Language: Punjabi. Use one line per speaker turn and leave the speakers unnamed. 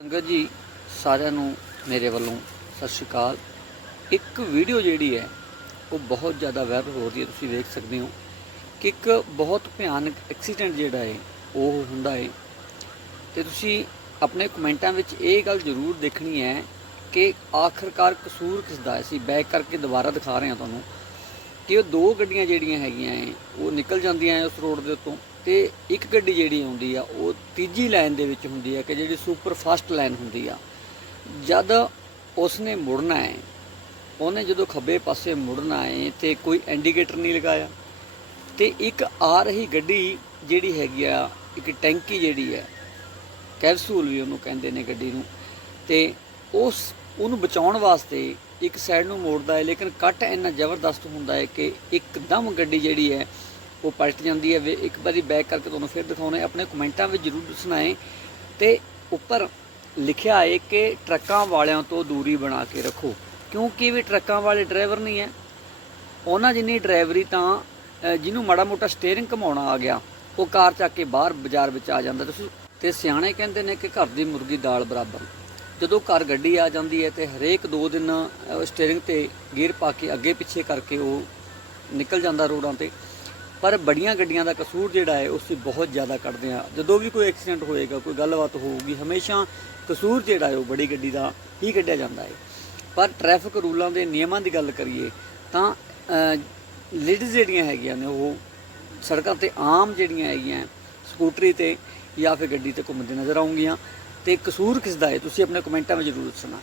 ਸੰਗਤ ਜੀ, ਸਾਰਿਆਂ ਨੂੰ ਮੇਰੇ ਵੱਲੋਂ ਸਤਿ ਸ਼੍ਰੀ ਅਕਾਲ। ਇੱਕ ਵੀਡੀਓ ਜਿਹੜੀ ਹੈ, ਉਹ ਬਹੁਤ ਜ਼ਿਆਦਾ ਵਾਇਰਲ ਹੋ ਰਹੀ ਹੈ, ਤੁਸੀਂ ਵੇਖ ਸਕਦੇ ਹੋ ਕਿ ਇੱਕ ਬਹੁਤ ਭਿਆਨਕ ਐਕਸੀਡੈਂਟ ਜਿਹੜਾ ਹੈ, ਉਹ ਹੁੰਦਾ ਹੈ। ਤੇ ਤੁਸੀਂ ਆਪਣੇ ਕਮੈਂਟਾਂ ਵਿੱਚ ਇਹ ਗੱਲ ਜ਼ਰੂਰ ਦੇਖਣੀ ਹੈ ਕਿ ਆਖਰਕਾਰ ਕਸੂਰ ਕਿਸ ਦਾ ਹੈ? ਅਸੀਂ ਬੈਕ ਕਰਕੇ ਦੁਬਾਰਾ ਦਿਖਾ ਰਹੇ ਹਾਂ ਤੁਹਾਨੂੰ ਕਿ ਉਹ ਦੋ ਗੱਡੀਆਂ ਜਿਹੜੀਆਂ ਹੈਗੀਆਂ ਹੈ, ਉਹ ਨਿਕਲ ਜਾਂਦੀਆਂ ਹੈ ਉਸ ਰੋਡ ਦੇ ਉੱਤੋਂ। ਤੇ ਇੱਕ ਗੱਡੀ ਜਿਹੜੀ ਆਉਂਦੀ ਆ, ਉਹ ਤੀਜੀ ਲਾਈਨ ਦੇ ਵਿੱਚ ਹੁੰਦੀ ਹੈ ਕਿ ਜਿਹੜੀ ਸੁਪਰ ਫਾਸਟ ਲਾਈਨ ਹੁੰਦੀ ਆ। ਜਦ ਉਸਨੇ ਮੁੜਨਾ ਹੈ, ਉਹਨੇ ਜਦੋਂ ਖੱਬੇ ਪਾਸੇ ਮੁੜਨਾ ਹੈ ਤੇ ਕੋਈ ਇੰਡੀਕੇਟਰ ਨਹੀਂ ਲਗਾਇਆ, ਤੇ ਇੱਕ ਆ ਰਹੀ ਗੱਡੀ ਜਿਹੜੀ ਹੈਗੀ ਆ, ਇੱਕ ਟੈਂਕੀ ਜਿਹੜੀ ਹੈ, ਕੈਪਸੂਲ ਵੀ ਉਹਨੂੰ ਕਹਿੰਦੇ ਨੇ ਗੱਡੀ ਨੂੰ, ਤੇ ਉਸ, ਉਹਨੂੰ ਬਚਾਉਣ ਵਾਸਤੇ ਇੱਕ ਸਾਈਡ ਨੂੰ ਮੋੜਦਾ ਹੈ, ਲੇਕਿਨ ਕੱਟ ਇੰਨਾ ਜ਼ਬਰਦਸਤ ਹੁੰਦਾ ਹੈ ਕਿ ਇੱਕਦਮ ਗੱਡੀ ਜਿਹੜੀ ਹੈ ਉਹ ਪਲਟ ਜਾਂਦੀ ਹੈ। ਵੇ- ਇੱਕ ਵਾਰੀ ਬੈਕ ਕਰਕੇ ਤੁਹਾਨੂੰ ਫਿਰ ਦਿਖਾਉਣਾ ਆਪਣੇ ਕਮੈਂਟਾਂ ਵਿੱਚ ਜ਼ਰੂਰ ਸੁਣਾਏ ਹੈ। ਤੇ ਉੱਪਰ ਲਿਖਿਆ ਹੈ ਕਿ ਟਰੱਕਾਂ ਵਾਲਿਆਂ ਤੋਂ ਦੂਰੀ ਬਣਾ ਕੇ ਰੱਖੋ। ਕਿਉਂਕਿ ਵੀ ਟਰੱਕਾਂ ਵਾਲੇ ਡਰਾਈਵਰ ਨਹੀਂ ਹੈ। ਉਹਨਾਂ ਜਿੰਨੀ ਡਰਾਈਵਰੀ ਤਾਂ ਜਿਹਨੂੰ ਮਾੜਾ ਮੋਟਾ ਸਟੀਅਰਿੰਗ ਘਮਾਉਣਾ ਆ ਗਿਆ ਉਹ ਕਾਰ ਚੱਕ ਕੇ ਬਾਹਰ ਬਾਜ਼ਾਰ ਵਿੱਚ ਆ ਜਾਂਦਾ। ਤੁਸੀਂ ਤੇ ਸਿਆਣੇ ਕਹਿੰਦੇ ਨੇ ਕਿ ਘਰ ਦੀ ਮੁਰਗੀ ਦਾਲ ਬਰਾਬਰ। ਜਦੋਂ ਘਰ ਗੱਡੀ ਆ ਜਾਂਦੀ ਹੈ ਤੇ ਹਰੇਕ ਦੋ ਦਿਨ ਅ, ਤੇ ਗੇਅਰ ਪਾ ਕੇ ਅੱਗੇ ਪਿੱਛੇ ਕਰਕੇ ਉਹ ਨਿਕਲ ਜਾਂਦਾ ਰੋਡਾਂ ਤੇ। ਪਰ ਬੜੀਆਂ ਗੱਡੀਆਂ ਦਾ ਕਸੂਰ ਜਿਹੜਾ ਹੈ, ਉਸ 'ਚ ਬਹੁਤ ਜ਼ਿਆਦਾ ਕੱਢਦੇ ਆ। ਜਦੋਂ ਵੀ ਕੋਈ ਐਕਸੀਡੈਂਟ ਹੋਏਗਾ, ਕੋਈ ਗੱਲਬਾਤ ਹੋਊਗੀ, ਹਮੇਸ਼ਾ ਕਸੂਰ ਜਿਹੜਾ ਹੈ, ਉਹ ਬੜੀ ਗੱਡੀ ਦਾ ਹੀ ਕੱਢਿਆ ਜਾਂਦਾ ਹੈ। ਪਰ ਟ੍ਰੈਫਿਕ ਰੂਲਾਂ ਦੇ ਨਿਯਮਾਂ ਦੀ ਗੱਲ ਕਰੀਏ, ਤਾਂ ਲੇਡੀਜ਼ ਜਿਹੜੀਆਂ ਹੈਗੀਆਂ ਨੇ, ਉਹ ਸੜਕਾਂ ਤੇ ਆਮ ਜਿਹੜੀਆਂ ਹੈਗੀਆਂ, ਸਕੂਟਰੀ ਤੇ ਜਾਂ ਫਿਰ ਗੱਡੀ ਤੇ ਘੁੰਮਦੇ ਨਜ਼ਰ ਆਉਂਗੀਆਂ ਤੇ ਕਸੂਰ ਕਿਸ ਦਾ ਹੈ, ਤੁਸੀਂ ਆਪਣੇ ਕਮੈਂਟਾਂ ਵਿੱਚ ਜ਼ਰੂਰ ਦੱਸਣਾ।